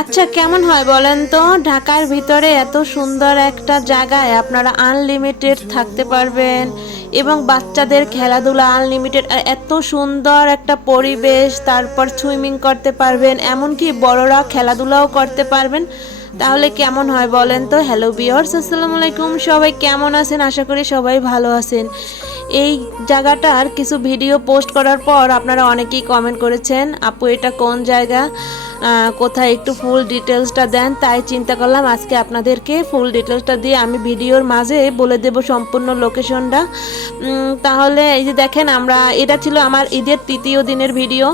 আচ্ছা, কেমন হয় বলেন তো? ঢাকার ভিতরে এত সুন্দর একটা জায়গায় আপনারা আনলিমিটেড থাকতে পারবেন এবং বাচ্চাদের খেলাধুলা আনলিমিটেড, আর এত সুন্দর একটা পরিবেশ, তারপর সুইমিং করতে পারবেন, এমনকি বড়রা খেলাধুলাও করতে পারবেন। তাহলে কেমন হয় বলেন তো? হ্যালো ভিউয়ার্স, আসসালামু আলাইকুম। সবাই কেমন আছেন? আশা করি সবাই ভালো আছেন। এই জায়গাটার কিছু ভিডিও পোস্ট করার পর আপনারা অনেকেই কমেন্ট করেছেন, আপু এটা কোন জায়গা, কোথায় একটু ফুল ডিটেলসটা দেন। তাই চিন্তা করলাম আজকে আপনাদেরকে ফুল ডিটেলসটা দিয়ে আমি ভিডিওর মাঝে বলে দেব সম্পূর্ণ লোকেশনটা। তাহলে এই যে দেখেন, এটা ছিল আমার ঈদের তৃতীয় দিনের ভিডিও।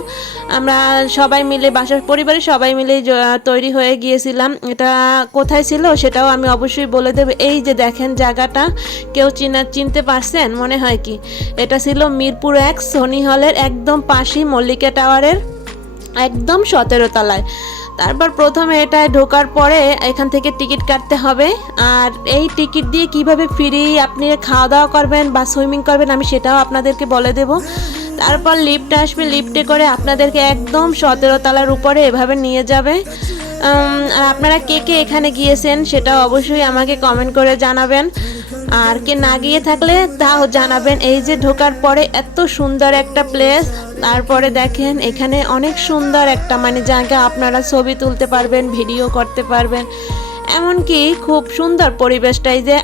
আমরা সবাই মিলে, বাসার পরিবারের সবাই মিলে তৈরি হয়ে গিয়েছিলাম। এটা কোথায় ছিল সেটাও আমি অবশ্যই বলে দেব। এই যে দেখেন জায়গাটা, কেউ চিনতে পারছেন মনে হয় কি? এটা ছিল মিরপুর 1 সনি হলের একদম পাশেই, মল্লিকা টাওয়ারের একদম 17 তলায়। তারপর প্রথমে এটায় ঢোকার পরে এখান থেকে টিকিট কাটতে হবে। আর এই টিকিট দিয়ে কিভাবে ফ্রি আপনি খাওয়া দাওয়া করবেন বা সুইমিং করবেন আমি সেটাও আপনাদেরকে বলে দেব। তারপর লিফট আসবে, লিফটে করে আপনাদেরকে একদম 17 তলার উপরে এভাবে নিয়ে যাবে। আর আপনারা কে কে এখানে গিয়েছেন সেটাও অবশ্যই আমাকে কমেন্ট করে জানাবেন। আর কে না গিয়ে থাকলে তাও জানাবেন। এই যে ঢোকার পরে এত সুন্দর একটা প্লেস, তারপরে দেখেন এখানে অনেক সুন্দর একটা জায়গা, আপনারা ছবি তুলতে পারবেন, ভিডিও করতে পারবেন, এমনকি খুব সুন্দর পরিবেশটাই যে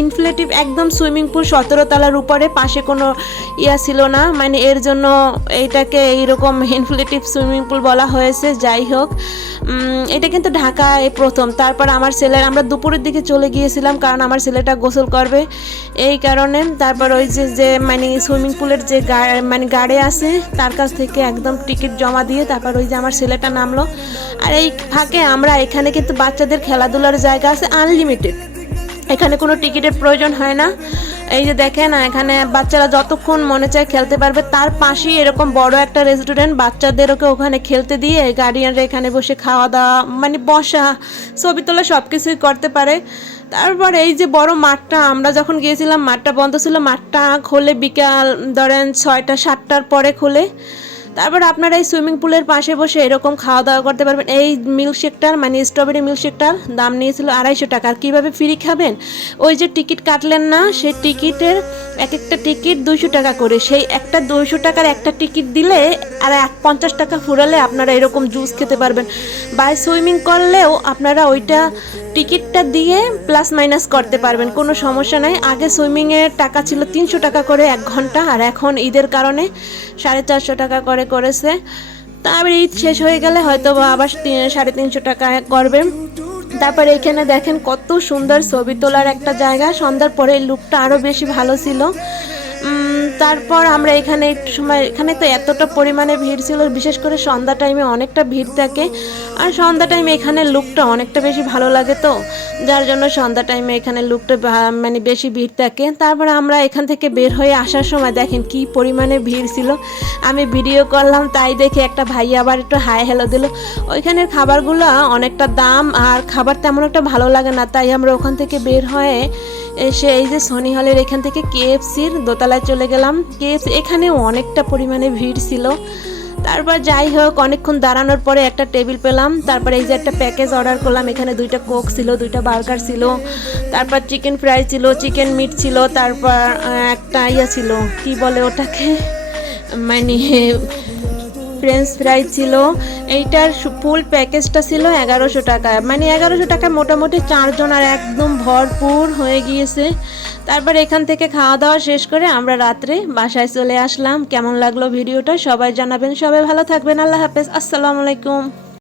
ইনফ্লেটিভ একদম সুইমিং পুল 17 তলার উপরে, পাশে কোনো ছিল না, এর জন্য এইটাকে এইরকম ইনফ্লেটিভ সুইমিং পুল বলা হয়েছে। যাই হোক, এটা কিন্তু ঢাকায় প্রথম। তারপর আমরা দুপুরের দিকে চলে গিয়েছিলাম, কারণ আমার ছেলেটা গোসল করবে, এই কারণে। তারপর ওই যে সুইমিং পুলের যে গার্ডে আছে তার কাছ থেকে একদম টিকিট জমা দিয়ে তারপর ওই যে আমার ছেলেটা নামলো। আর এই ফাঁকে আমরা এখানে কিন্তু বাচ্চাদের খেলাধুলার জায়গা আছে আনলিমিটেড, এখানে কোনো টিকিটের প্রয়োজন হয় না। এই যে দেখেন, এখানে বাচ্চারা যতক্ষণ মনে চায় খেলতে পারবে। তার পাশেই এরকম বড় একটা রেস্টুরেন্ট, বাচ্চাদেরকে ওখানে খেলতে দিয়ে গার্ডিয়ানরা এখানে বসে খাওয়া দাওয়া, বসা, ছবি তোলা সব কিছুই করতে পারে। তারপর এই যে বড় মাঠটা, আমরা যখন গিয়েছিলাম মাঠটা বন্ধ ছিল, মাঠটা খোলে বিকাল ধরেন 6টা-7টার পরে খোলে। তারপর আপনারা এই সুইমিং পুলের পাশে বসে এরকম খাওয়া দাওয়া করতে পারবেন। এই মিল্কশেকটার স্ট্রবেরি মিল্কশেকটার দাম নিয়েছিল 250 টাকা। আর কীভাবে ফ্রি খাবেন? ওই যে টিকিট কাটলেন না, সেই টিকিটের এক একটা টিকিট 200 টাকা করে, সেই একটা 200 টাকার একটা টিকিট দিলে আর 50 টাকা ফুরালে আপনারা এরকম জুস খেতে পারবেন। বাই সুইমিং করলেও আপনারা ওইটা টিকিটটা দিয়ে প্লাস মাইনাস করতে পারবেন, কোনো সমস্যা নাই। আগে সুইমিংয়ের টাকা ছিল 300 টাকা করে 1 ঘন্টা, আর এখন ঈদের কারণে 450 টাকা করে করেছে। তারপরে ঈদ শেষ হয়ে গেলে হয়তো আবার 350 টাকা করবে। তারপর এখানে দেখেন কত সুন্দর ছবি তোলার একটা জায়গা। সন্ধ্যার পরে এই লুকটা আরও বেশি ভালো ছিল। তারপর আমরা এখানে একটু সময়, এখানে তো এতটা পরিমাণে ভিড় ছিল, বিশেষ করে সন্ধ্যা টাইমে অনেকটা ভিড় থাকে। আর সন্ধ্যা টাইমে এখানে লুকটা অনেকটা বেশি ভালো লাগে, তো যার জন্য সন্ধ্যা টাইমে এখানে লুকটা বেশি ভিড় থাকে। তারপর আমরা এখান থেকে বের হয়ে আসার সময় দেখেন কি পরিমাণে ভিড় ছিল। আমি ভিডিও করলাম, তাই দেখে একটা ভাই আবার একটু হাই হ্যালো দিল। ওইখানের খাবারগুলো অনেকটা দাম, আর খাবার তেমন একটা ভালো লাগে না, তাই আমরা ওখান থেকে বের হয়ে এসে এই যে সনি হলের এখান থেকে কেএফসির দোতলায় চলে গেলাম। কেএফসি এখানেও অনেকটা পরিমাণে ভিড় ছিল। তারপর যাই হোক, অনেকক্ষণ দাঁড়ানোর পরে একটা টেবিল পেলাম। তারপর এই যে একটা প্যাকেজ অর্ডার করলাম, এখানে 2টা কোক ছিল, 2টা বার্গার ছিল, তারপর চিকেন ফ্রাই ছিল, চিকেন মিট ছিল, তারপর একটা ছিল কি বলে ওটাকে, ফ্রেঞ্চ ফ্রাই ছিল। এইটার ফুল প্যাকেজটা ছিল 1100 টাকা। 1100 টাকা মোটামুটি 4 জন, আর একদম ভরপুর হয়ে গিয়েছে। তারপর এখান থেকে খাওয়া দাওয়া শেষ করে আমরা রাত্রে বাসায় চলে আসলাম। কেমন লাগলো ভিডিওটা সবাই জানাবেন। সবাই ভালো থাকবেন। আল্লাহ হাফেজ, আসসালামু আলাইকুম।